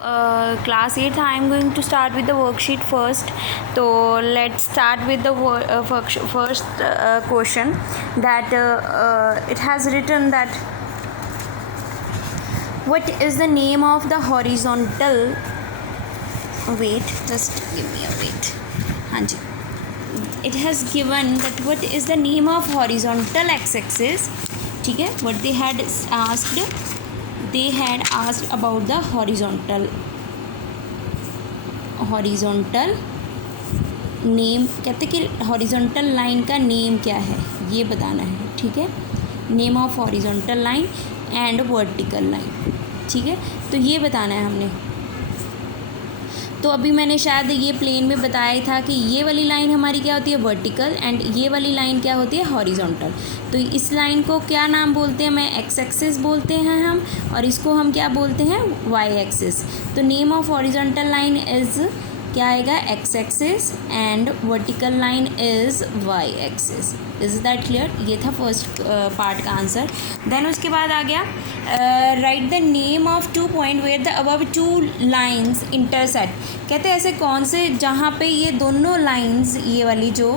class 8th, I am going to start with the worksheet first. So let's start with the first question that it has written that what is the name of the horizontal, wait, just give me a wait, Hanji. It has given that what is the name of horizontal x-axis, ठीक है. What they had asked about the horizontal name, कहते कि horizontal line का name क्या है ये बताना है, ठीक है. Name of horizontal line and vertical line, ठीक है. तो ये बताना है हमने. तो अभी मैंने शायद ये प्लेन में बताया ही था कि ये वाली लाइन हमारी क्या होती है, वर्टिकल, एंड ये वाली लाइन क्या होती है, हॉरिजॉन्टल. तो इस लाइन को क्या नाम बोलते हैं, मैं एक्स एक्सिस बोलते हैं हम, और इसको हम क्या बोलते हैं, वाई एक्सिस. तो name of horizontal line is क्या आएगा, X axis, and vertical line is Y axis. Is that clear. ये था फर्स्ट पार्ट का आंसर. देन उसके बाद आ गया right the name of two point where the above two lines intersect. कहते हैं ऐसे कौन से जहाँ पे ये दोनों लाइन्स, ये वाली जो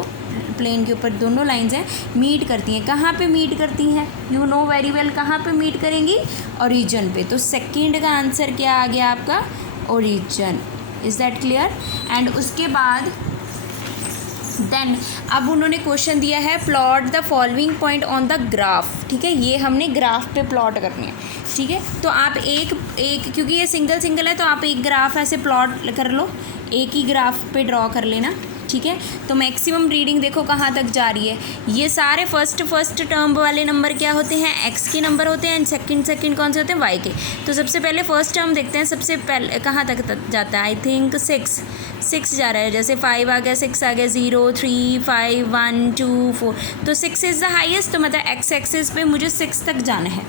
प्लेन के ऊपर दोनों लाइन्स हैं, मीट करती हैं. कहाँ पे मीट करती हैं, यू नो वेरी वेल. कहाँ पे मीट करेंगी, ओरिजिन पे. तो सेकंड का आंसर क्या आ गया आपका, origin. Is that clear. And उसके बाद देन अब उन्होंने क्वेश्चन दिया है plot the following point on the graph, ठीक है. ये हमने ग्राफ पे प्लॉट करनी है, ठीक है. तो आप एक क्योंकि ये सिंगल है तो आप एक ग्राफ ऐसे प्लॉट कर लो, एक ही ग्राफ पे ड्रॉ कर लेना, ठीक है. तो मैक्सिमम रीडिंग देखो कहाँ तक जा रही है. ये सारे फर्स्ट टर्म वाले नंबर क्या होते हैं, एक्स के नंबर होते हैं, एंड सेकंड कौन से होते हैं, वाई के. तो सबसे पहले फर्स्ट टर्म देखते हैं. सबसे पहले कहाँ तक जाता है, आई थिंक सिक्स जा रहा है. जैसे 5 आ गया, 6 आ गया, 0 3 5 1 2 4. तो 6 इज़ द हाइएस्ट. तो मतलब एक्स एक्सिस पे मुझे 6 तक जाना है.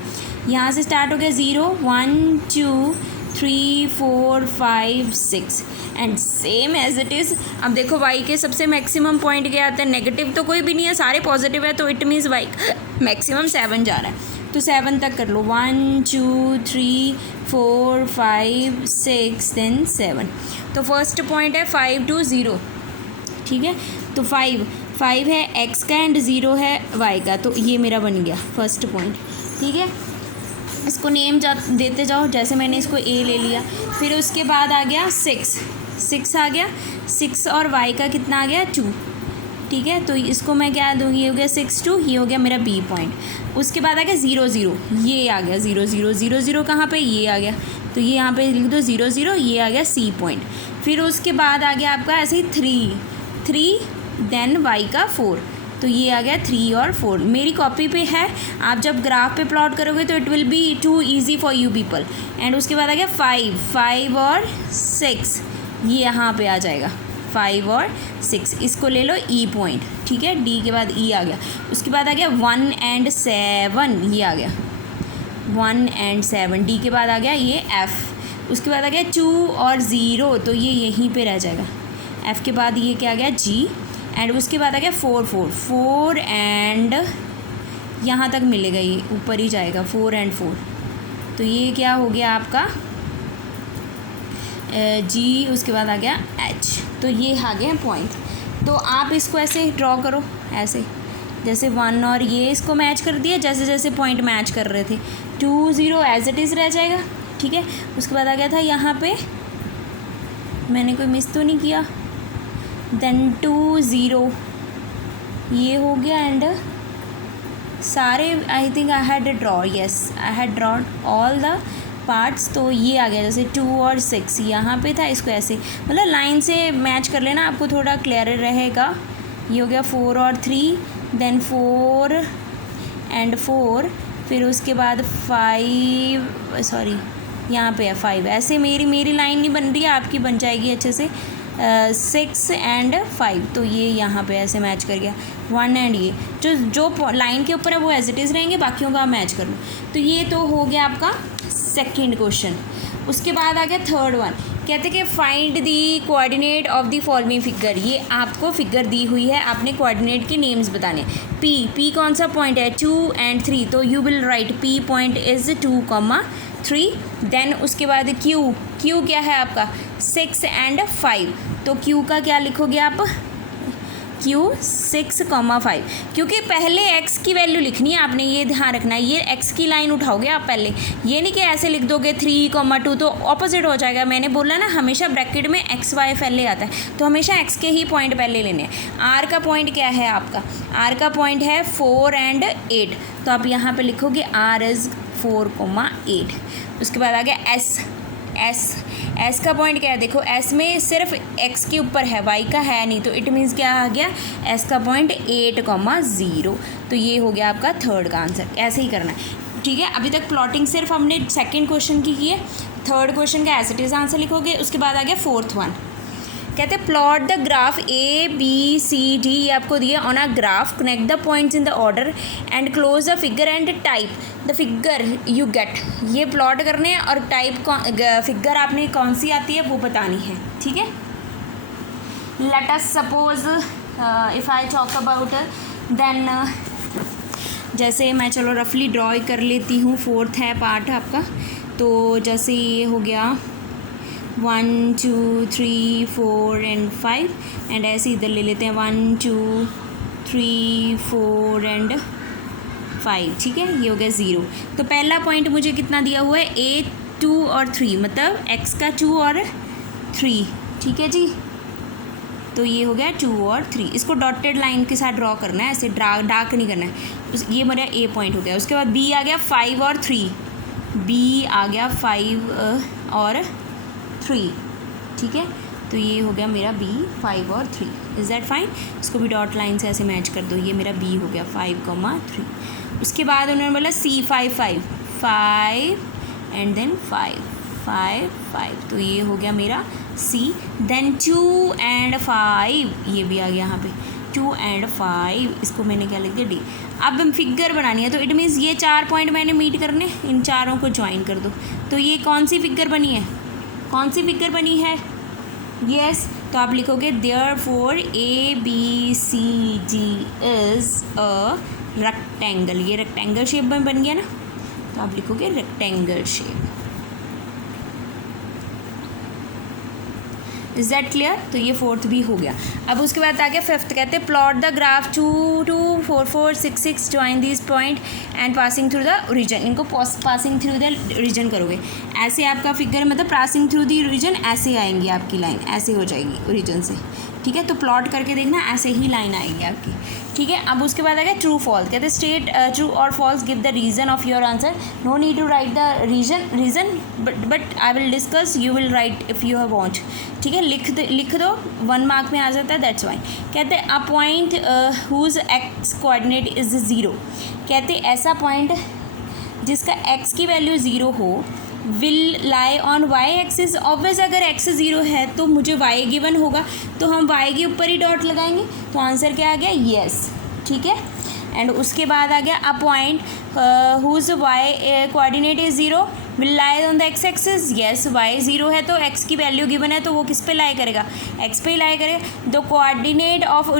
यहाँ से स्टार्ट हो गया 0 1 2 3 4 5 6 and same as it is. अब देखो वाई के सबसे मैक्सिमम पॉइंट क्या आता है, नेगेटिव तो कोई भी नहीं है, सारे पॉजिटिव है. तो इट मीन्स वाई मैक्सिमम 7 जा रहा है. तो 7 तक कर लो, 1 2 3 4 5 6 देन 7. तो फर्स्ट पॉइंट है 5 2 0, ठीक है. तो 5 है एक्स का एंड 0 है वाई का. तो ये मेरा बन गया फर्स्ट पॉइंट, ठीक है. इसको नेम देते जाओ, जैसे मैंने इसको ए ले लिया. फिर उसके बाद आ गया 6 आ गया. 6 और वाई का कितना आ गया, 2, ठीक है. तो इसको मैं क्या दूँ, ये हो गया 6 2, ये हो गया मेरा बी पॉइंट. उसके बाद आ गया 0 0, ये आ गया 0 0 0 0 कहाँ पे, ये आ गया. तो ये यहाँ पे लिख दो 0 0, ये आ गया सी पॉइंट. फिर उसके बाद आ गया आपका ऐसे ही 3 देन वाई का 4. तो ये आ गया 3 और 4. मेरी कॉपी पे है, आप जब ग्राफ पे प्लॉट करोगे तो it will be too easy for you people. And उसके बाद आ गया 5 और 6, ये यहाँ पे आ जाएगा 5 और 6. इसको ले लो ई पॉइंट, ठीक है. डी के बाद ई आ गया. उसके बाद आ गया 1 एंड 7, ये आ गया 1 एंड 7. डी के बाद आ गया ये एफ. उसके बाद आ गया 2 और 0, तो ये यहीं पे रह जाएगा. एफ के बाद ये क्या आ गया, जी. एंड उसके बाद आ गया 4 एंड यहाँ तक मिलेगा, ये ऊपर ही जाएगा 4 एंड 4. तो ये क्या हो गया आपका जी. उसके बाद आ गया एच. तो ये आ गया पॉइंट. तो आप इसको ऐसे ड्रॉ करो, ऐसे जैसे 1 और ये इसको मैच कर दिया, जैसे जैसे पॉइंट मैच कर रहे थे. 2 0 एज इट इज़ रह जाएगा, ठीक है. उसके बाद आ गया था यहाँ पे, मैंने कोई मिस तो नहीं किया, देन 2 0, ये हो गया. एंड सारे I think I had draw, yes I had draw all the parts. तो ये आ गया जैसे 2 और 6 यहाँ पे था. इसको ऐसे मतलब लाइन से मैच कर लेना, आपको थोड़ा क्लियर रहेगा. ये हो गया 4 और 3, देन 4 एंड 4. फिर उसके बाद 5, सॉरी यहाँ पे है 5. ऐसे मेरी लाइन नहीं बन रही है, आपकी बन जाएगी अच्छे से. 6 एंड 5, तो ये यहाँ पे ऐसे मैच कर गया. 1 एंड ये जो लाइन के ऊपर है वो एज इट इज़ रहेंगे, बाकियों का मैच कर लो. तो ये तो हो गया आपका सेकंड क्वेश्चन. उसके बाद आ गया थर्ड वन. कहते कि find the coordinate of the following figure. ये आपको फिगर दी हुई है, आपने कोऑर्डिनेट के नेम्स बताने. पी कौन सा पॉइंट है, 2 एंड 3. तो you will write P point is 2, 3, then उसके बाद क्यू क्या है आपका 6 एंड 5, तो क्यू का क्या लिखोगे आप, क्यू 6,5, क्योंकि पहले एक्स की वैल्यू लिखनी है आपने, ये ध्यान रखना है। ये एक्स की लाइन उठाओगे आप पहले, ये नहीं कि ऐसे लिख दोगे 3,2, तो ऑपोजिट हो जाएगा। मैंने बोला ना हमेशा ब्रैकेट में एक्स वाई पहले आता है, तो हमेशा एक्स के ही पॉइंट पहले लेने हैं। आर का पॉइंट क्या है आपका, आर का पॉइंट है 4 एंड 8, तो आप यहाँ पे लिखोगे आर इज़ 4,8। उसके बाद आ गया एस का पॉइंट क्या है, देखो एस में सिर्फ एक्स के ऊपर है, वाई का है नहीं, तो इट मीन्स क्या आ गया, एस का पॉइंट 8,0, तो ये हो गया आपका थर्ड का आंसर। ऐसे ही करना है, ठीक है। अभी तक प्लॉटिंग सिर्फ हमने सेकंड क्वेश्चन की है, थर्ड क्वेश्चन का एज इट इज़ आंसर लिखोगे। उसके बाद आ गया फोर्थ वन, कहते हैं प्लॉट द ग्राफ ABCD, ये आपको दिया on a graph, connect the points in the order and close the figure and type the figure you get. ये प्लॉट करने हैं और टाइप फिगर आपने कौन सी आती है वो बतानी है, ठीक है। Let us suppose if I talk about then, जैसे मैं चलो रफली ड्रॉ कर लेती हूँ, फोर्थ है पार्ट आपका, तो जैसे ये हो गया 1 2 3 4 एंड 5, एंड ऐसे इधर ले लेते हैं 1 2 3 4 एंड 5, ठीक है। ये हो गया 0। तो पहला पॉइंट मुझे कितना दिया हुआ है, A 2 और 3, मतलब x का 2 और 3, ठीक है जी। तो ये हो गया 2 और 3, इसको डॉटेड लाइन के साथ ड्रॉ करना है, ऐसे डार्क नहीं करना है। ये मेरा A पॉइंट हो गया। उसके बाद B आ गया 5 और 3, B आ गया 5 और 3, ठीक है। तो ये हो गया मेरा B 5 और 3, इज़ दैट फाइन। इसको भी डॉट लाइन से ऐसे मैच कर दो, ये मेरा B हो गया 5,3। उसके बाद उन्होंने बोला C 5 एंड देन 5 5 5, तो ये हो गया मेरा C। देन 2 एंड 5, ये भी आ गया यहाँ पे 2 एंड 5, इसको मैंने क्या लिख दिया D। अब हम फिगर बनानी है, तो इट मीन्स ये 4 पॉइंट मैंने मीट करने, इन चारों को ज्वाइन कर दो। तो ये कौन सी फिगर बनी है, कौन सी फिगर बनी है, यस। तो आप लिखोगे therefore ABCD is a rectangle, ये रेक्टेंगल शेप में बन गया ना, तो आप लिखोगे rectangle shape. Is that clear. तो ये फोर्थ भी हो गया। अब उसके बाद आ गया फिफ्थ, कहते हैं plot the graph 2 2 4 4 6 6 join this point and passing through the region. इनको पासिंग थ्रू द रीजन करोगे, ऐसे आपका फिगर मतलब पासिंग थ्रू द रीजन, ऐसे आएंगी आपकी लाइन, ऐसे हो जाएगी रीजन से, ठीक है। तो प्लॉट करके देखना, ऐसे ही लाइन आएगी आपकी, ठीक है। अब उसके बाद आ गया ट्रू फॉल्स, कहते हैं स्टेट ट्रू और false, give the reason of your answer. No need to write the reason but I will discuss, you will write if you have want, ठीक है। लिख दो, 1 मार्क में आ जाता है, दैट्स वाई। कहते हैं a point whose x coordinate is 0, कहते हैं ऐसा पॉइंट जिसका एक्स की वैल्यू 0 हो will lie on y axis. Obvious अगर एक्स 0 है तो मुझे वाई गिवन होगा, तो हम वाई के ऊपर ही डॉट लगाएंगे, तो आंसर क्या आ गया, येस, ठीक है। एंड उसके बाद आ गया a point whose y coordinate is 0 will lie on the x axis, yes y 0 है तो एक्स की वैल्यू गिवन है तो वो किस पे लाई करेगा, एक्स पे ही लाई करेगा। The coordinate of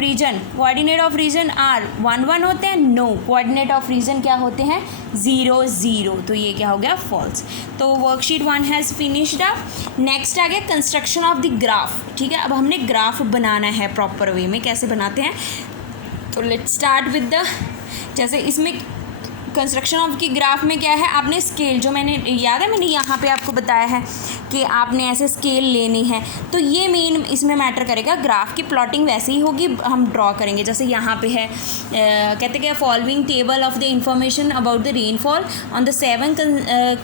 region are 1 1 होते हैं, नो, कोऑर्डिनेट ऑफ रीजन क्या होते हैं, 0 0, तो ये क्या हो गया, फॉल्स। तो worksheet 1 has finished up. Next आ गया कंस्ट्रक्शन ऑफ द ग्राफ, ठीक है। अब हमने ग्राफ बनाना है प्रॉपर वे में, कैसे बनाते हैं, तो लेट्स स्टार्ट विद द, जैसे इसमें कंस्ट्रक्शन ऑफ की ग्राफ में क्या है, आपने स्केल, जो मैंने याद है मैंने यहाँ पे आपको बताया है कि आपने ऐसे स्केल लेनी है, तो ये मेन इसमें मैटर करेगा। ग्राफ की प्लॉटिंग वैसे ही होगी, हम ड्रॉ करेंगे, जैसे यहाँ पे है कहते हैं following table of the information about the rainfall on the 7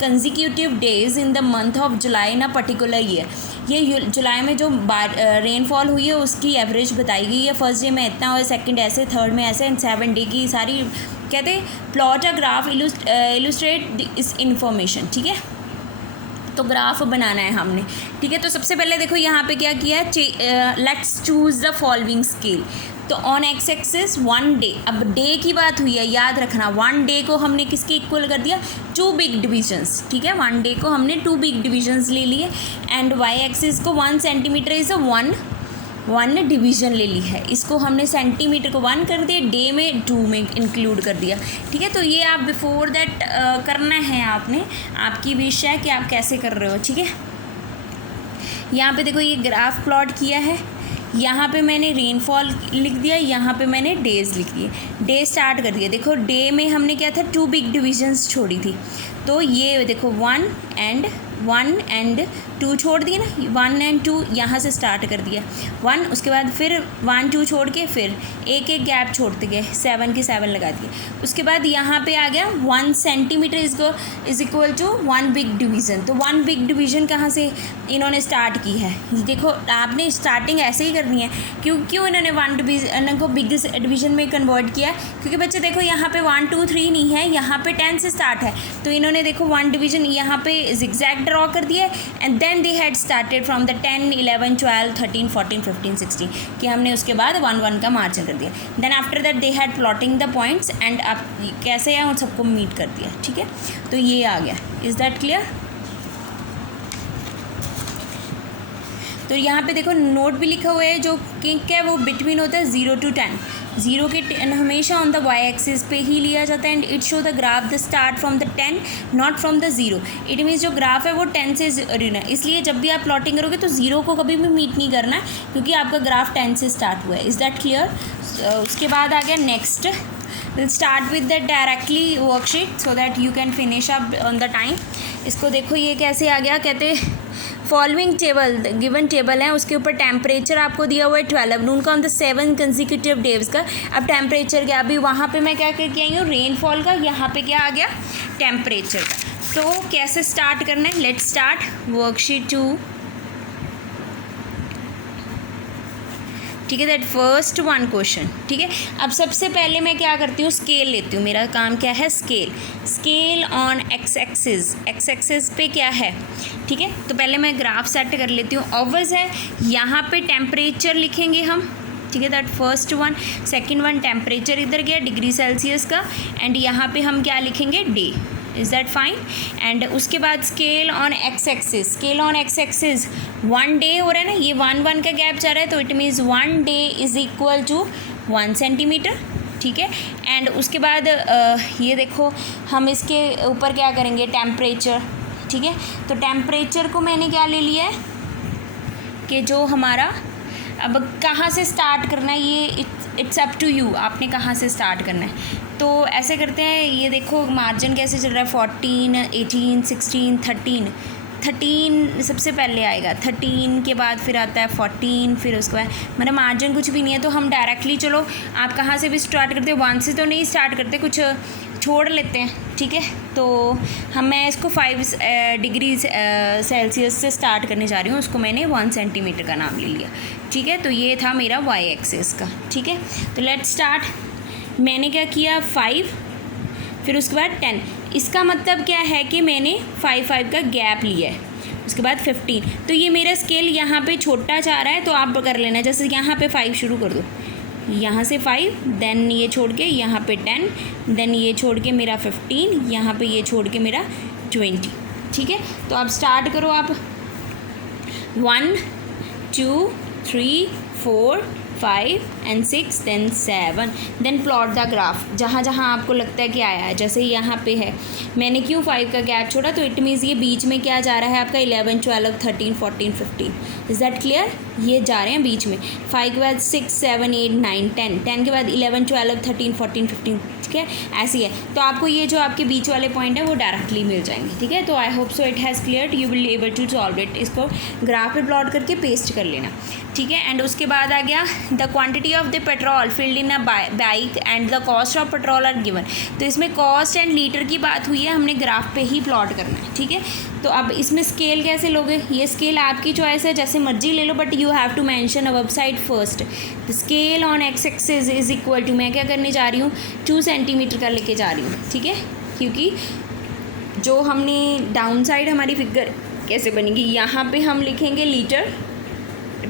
consecutive days in the month of July in a particular year. ये जुलाई में जो रेनफॉल हुई है उसकी एवरेज बताई गई है, फर्स्ट डे में इतना और सेकंड ऐसे, थर्ड में ऐसे, एंड 7 डे की सारी, कहते हैं प्लॉट अ ग्राफ इलुस्ट्रेट इस इंफॉर्मेशन, ठीक है। तो ग्राफ बनाना है हमने, ठीक है। तो सबसे पहले देखो यहाँ पे क्या किया है, let's choose the following scale. तो ऑन एक्स एक्सिस 1 डे, अब डे की बात हुई है, याद रखना 1 डे को हमने किसके इक्वल कर दिया, 2 बिग डिविजन्स, ठीक है। 1 डे को हमने 2 बिग डिविजन्स ले लिए, एंड वाई एक्सिस को 1 सेंटीमीटर इज़ 1 1 डिवीज़न ले ली है, इसको हमने सेंटीमीटर को 1 कर दिया, डे में 2 में इंक्लूड कर दिया, ठीक है। तो ये आप बिफोर दैट करना है आपने, आपकी विश है कि आप कैसे कर रहे हो, ठीक है। यहाँ पे देखो ये ग्राफ प्लॉट किया है, यहाँ पे मैंने रेनफॉल लिख दिया, यहाँ पे मैंने डेज़ लिख दिए, डे स्टार्ट कर दिया। देखो डे में हमने क्या था, 2 बिग डिविजन्स छोड़ी थी, तो ये देखो 1 एंड 2 छोड़ दिए ना, 1 एंड 2 यहाँ से स्टार्ट कर दिया 1, उसके बाद फिर 1 2 छोड़ के फिर एक एक गैप छोड़ते गए, 7 के 7 लगा दिए। उसके बाद यहाँ पे आ गया 1 centimetre is equal to 1 big division. तो 1 बिग डिवीज़न कहाँ से इन्होंने स्टार्ट की है, देखो आपने स्टार्टिंग ऐसे ही करनी है। क्यों इन्होंने 1 डिवीज़न को बिग डिवीज़न में कन्वर्ट किया, क्योंकि बच्चे देखो यहाँ पे 1 2 3 नहीं है, यहाँ पे 10 से स्टार्ट है, तो इन्होंने देखो 1 डिवीज़न यहाँ पे zigzag ड्रॉ कर दिया and then they had started from the 10 11 12 13 14 15 16 कि हमने उसके बाद 1 1 का मार्जिन कर दिया। Then after that they had plotting the points and आप कैसे हैं उन सबको मीट कर दिया, ठीक है। तो ये आ गया, इज़ दैट क्लियर। तो यहाँ पे देखो नोट भी लिखा हुआ है, जो किंक है वो बिटवीन होता है 0 to 10, 0 के 10 हमेशा ऑन द वाई एक्सिस पे ही लिया जाता है and it show the graph the start from the 10 not from the 0। It means जो ग्राफ है वो 10 से ज़ीरो है, इसलिए जब भी आप प्लॉटिंग करोगे तो 0 को कभी भी मीट नहीं करना है, क्योंकि आपका ग्राफ 10 से स्टार्ट हुआ है। Is that clear. उसके बाद आ गया next, will start with the directly worksheet so that you can finish up on the time. इसको देखो ये कैसे आ गया, कहते फॉलोइंग टेबल गिवन टेबल है, उसके ऊपर टेम्परेचर आपको दिया हुआ है 12 नून का ऑन द 7 कंसेक्यूटिव डेज का। अब टेम्परेचर क्या, अभी वहाँ पे मैं क्या करके आई हूँ रेनफॉल का, यहाँ पे क्या आ गया टेम्परेचर का। तो कैसे स्टार्ट करना है, लेट्स स्टार्ट वर्कशीट 2, ठीक है। दैट फर्स्ट 1 क्वेश्चन, ठीक है। अब सबसे पहले मैं क्या करती हूँ, स्केल लेती हूँ, मेरा काम क्या है स्केल ऑन एक्स एक्सिस पे क्या है, ठीक है। तो पहले मैं ग्राफ सेट कर लेती हूँ, ऑब्वियस है यहाँ पे टेम्परेचर लिखेंगे हम, ठीक है। दैट फर्स्ट 1, सेकेंड 1 टेम्परेचर इधर गया डिग्री सेल्सियस का एंड यहाँ पे हम क्या लिखेंगे day, is that fine. And उसके बाद scale on x axis 1 day हो रहा है ना, ये 1 1 का गैप जा रहा है, तो it means 1 day is equal to 1 centimetre, ठीक है। एंड उसके बाद ये देखो हम इसके ऊपर क्या करेंगे टेम्परेचर, ठीक है। तो टेम्परेचर को मैंने क्या ले लिया है कि जो हमारा अब कहाँ से स्टार्ट करना है, ये इट्स अप टू यू, आपने कहाँ से स्टार्ट करना है। तो ऐसे करते हैं, ये देखो मार्जिन कैसे चल रहा है, 14 18 16 13 सबसे पहले आएगा, 13 के बाद फिर आता है 14, फिर उसके बाद मतलब मार्जिन कुछ भी नहीं है, तो हम डायरेक्टली चलो आप कहाँ से भी स्टार्ट करते हो, 1 से तो नहीं स्टार्ट करते, कुछ छोड़ लेते हैं, ठीक है। तो मैं इसको 5 डिग्री सेल्सियस से स्टार्ट करने जा रही हूँ, उसको मैंने 1 सेंटीमीटर का नाम ले लिया, ठीक है। तो ये था मेरा वाई एक्सिस का, ठीक है। तो लेट्स स्टार्ट, मैंने क्या किया 5, फिर उसके बाद 10, इसका मतलब क्या है कि मैंने 5 का गैप लिया है, उसके बाद 15। तो ये मेरा स्केल यहाँ पे छोटा जा रहा है, तो आप कर लेना, जैसे यहाँ पे 5 शुरू कर दो, यहाँ से 5, देन ये छोड़ के यहाँ पे 10, देन ये छोड़ के मेरा 15, यहाँ पे ये छोड़ के मेरा 20, ठीक है। तो अब स्टार्ट करो आप, 1 2 3 4 5 and 6 then 7, then plot the graph, जहाँ जहाँ आपको लगता है कि आया है। जैसे यहाँ पे है, मैंने क्यों 5 का गैप छोड़ा, तो इट मीन्स ये बीच में क्या जा रहा है आपका 11 12 13 14 15, इज़ दैट क्लियर। ये जा रहे हैं बीच में, 5 के बाद 6 7 8 9 10 के बाद 11 12 13 14 15, ठीक है, ऐसी है। तो आपको ये जो आपके बीच वाले पॉइंट है वो डायरेक्टली मिल जाएंगे, ठीक है। तो I hope so it has clear, you will able to solve it. इसको ग्राफ पे प्लॉट करके पेस्ट कर लेना, ठीक है। एंड उसके बाद आ गया the quantity of the petrol filled in a bike and the cost of petrol are given. तो इसमें कॉस्ट एंड लीटर की बात हुई है, हमने ग्राफ पे ही प्लॉट करना है, ठीक है। तो अब इसमें स्केल कैसे लोगे, ये स्केल आपकी चॉइस है, जैसे मर्जी ले लो, but you have to mention a website first. The scale on x axis is equal to, मैं क्या करने जा रही हूँ 2 सेंटीमीटर का लेके जा रही हूँ, ठीक है। क्योंकि जो हमने डाउन साइड हमारी फिगर कैसे बनेगी, यहाँ पे हम लिखेंगे लीटर,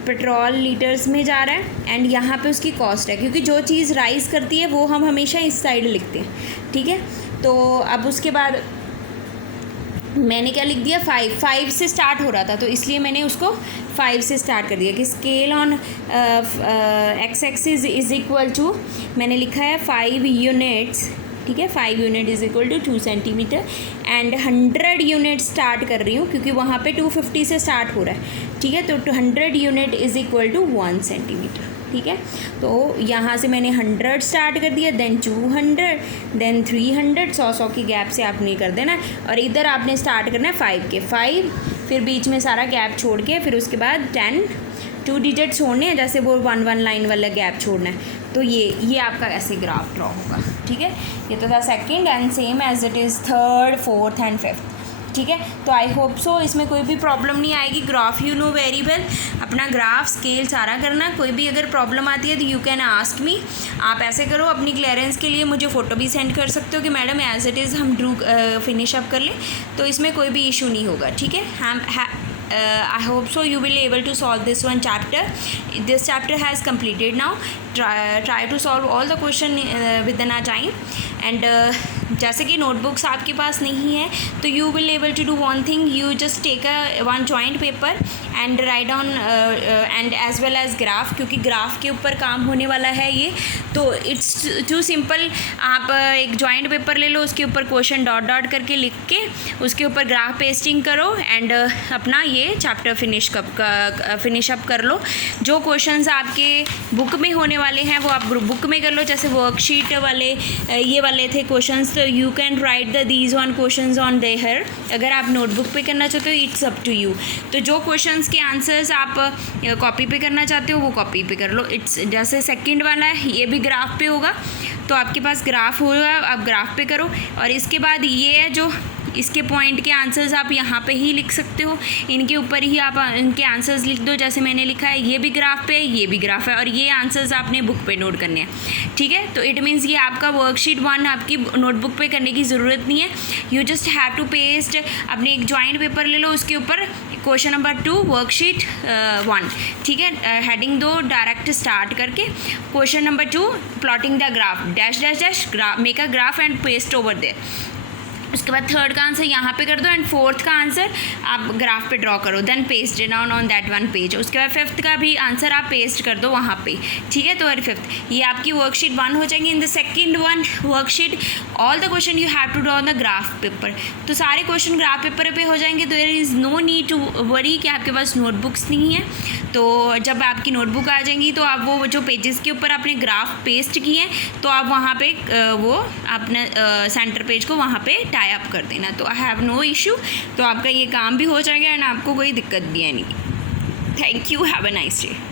पेट्रोल लीटर्स में जा रहा है एंड यहाँ पे उसकी कॉस्ट है, क्योंकि जो चीज़ राइज़ करती है वो हम हमेशा इस साइड लिखते हैं, ठीक है। तो अब उसके बाद मैंने क्या लिख दिया 5 से स्टार्ट हो रहा था तो इसलिए मैंने उसको 5 से स्टार्ट कर दिया कि scale on x axis is equal to, मैंने लिखा है 5 यूनिट्स, ठीक है, 5 unit is equal to 2 centimetre and 100 unit start कर रही हूँ क्योंकि वहाँ पे 250 से स्टार्ट हो रहा है, ठीक है, तो 100 unit is equal to 1 centimetre, ठीक है। तो यहाँ से मैंने 100 स्टार्ट कर दिया, देन 200, देन 300, 100 की गैप से आपने कर देना और इधर आपने स्टार्ट करना है 5 के 5, फिर बीच में सारा गैप छोड़ के फिर उसके बाद 10 2 डिजिट छोड़ने हैं, जैसे वो 1 लाइन वाला गैप छोड़ना है। तो ये आपका ऐसे ग्राफ ड्रॉ होगा, ठीक है। ये तो था second and same as it is third, fourth and fifth, ठीक है। तो आई होप सो इसमें कोई भी प्रॉब्लम नहीं आएगी। Graph you know very well, अपना ग्राफ स्केल सारा करना। कोई भी अगर प्रॉब्लम आती है तो यू कैन आस्क मी। आप ऐसे करो, अपनी क्लियरेंस के लिए मुझे फ़ोटो भी सेंड कर सकते हो कि मैडम एज इट इज़ हम ड्रू फिनिश अप कर लें, तो इसमें कोई भी इशू नहीं होगा, ठीक है। I hope so you will able to solve this one chapter. This chapter has completed now. Try to solve all the question within a time. And जैसे कि नोटबुक्स आपके पास नहीं है तो you will able to do one thing, you just take one joint paper and write on and as well as graph, क्योंकि graph के ऊपर काम होने वाला है ये, तो इट्स टू सिंपल। आप एक जॉइंट पेपर ले लो, उसके ऊपर क्वेश्चन डॉट डॉट करके लिख के उसके ऊपर ग्राफ पेस्टिंग करो एंड अपना ये चैप्टर फिनिश अप कर लो। जो क्वेश्चंस आपके बुक में होने वाले हैं वो आप बुक में कर लो, जैसे वर्कशीट वाले ये वाले थे क्वेश्चंस, तो you can write these one questions on their. अगर आप नोटबुक पे करना चाहते हो इट्स अप टू यू। तो जो क्वेश्चंस के आंसर्स आप कॉपी पे करना चाहते हो वो कॉपी पे कर लो। इट्स जैसे सेकंड वाला है ये भी ग्राफ पे होगा, तो आपके पास ग्राफ होगा, आप ग्राफ पे करो। और इसके बाद ये है जो इसके पॉइंट के आंसर्स आप यहाँ पे ही लिख सकते हो, इनके ऊपर ही आप इनके आंसर्स लिख दो, जैसे मैंने लिखा है ये भी ग्राफ पे है, ये भी ग्राफ है, और ये आंसर्स आपने बुक पे नोट करने हैं, ठीक है। तो इट मीन्स ये आपका वर्कशीट 1 आपकी नोटबुक पे करने की ज़रूरत नहीं है। You just have to paste, अपने एक जॉइंट पेपर ले लो, उसके ऊपर क्वेश्चन नंबर 2 वर्कशीट 1, ठीक है, हेडिंग दो डायरेक्ट स्टार्ट करके, question number 2 plotting the graph dash dash dash make a graph and paste over there. उसके बाद थर्ड का आंसर यहाँ पे कर दो एंड फोर्थ का आंसर आप ग्राफ पे ड्रॉ करो, then paste it down on that one page. उसके बाद फिफ्थ का भी आंसर आप पेस्ट कर दो वहाँ पे, ठीक है। तो और फिफ्थ ये आपकी वर्कशीट 1 हो जाएंगी। In the second one worksheet all the question you have to draw on the graph paper, तो सारे क्वेश्चन ग्राफ पेपर पे हो जाएंगे। तो there is no need to worry कि आपके पास नोटबुक्स नहीं है। तो जब आपकी नोटबुक आ जाएंगी तो आप वो जो पेजेस के ऊपर आपने ग्राफ पेस्ट किए तो आप वहाँ पे वो अपने सेंटर पेज को वहाँ पे टाई अप कर देना। तो आई हैव नो इशू, तो आपका ये काम भी हो जाएगा एंड आपको कोई दिक्कत भी है नहीं। Thank you, have a nice day.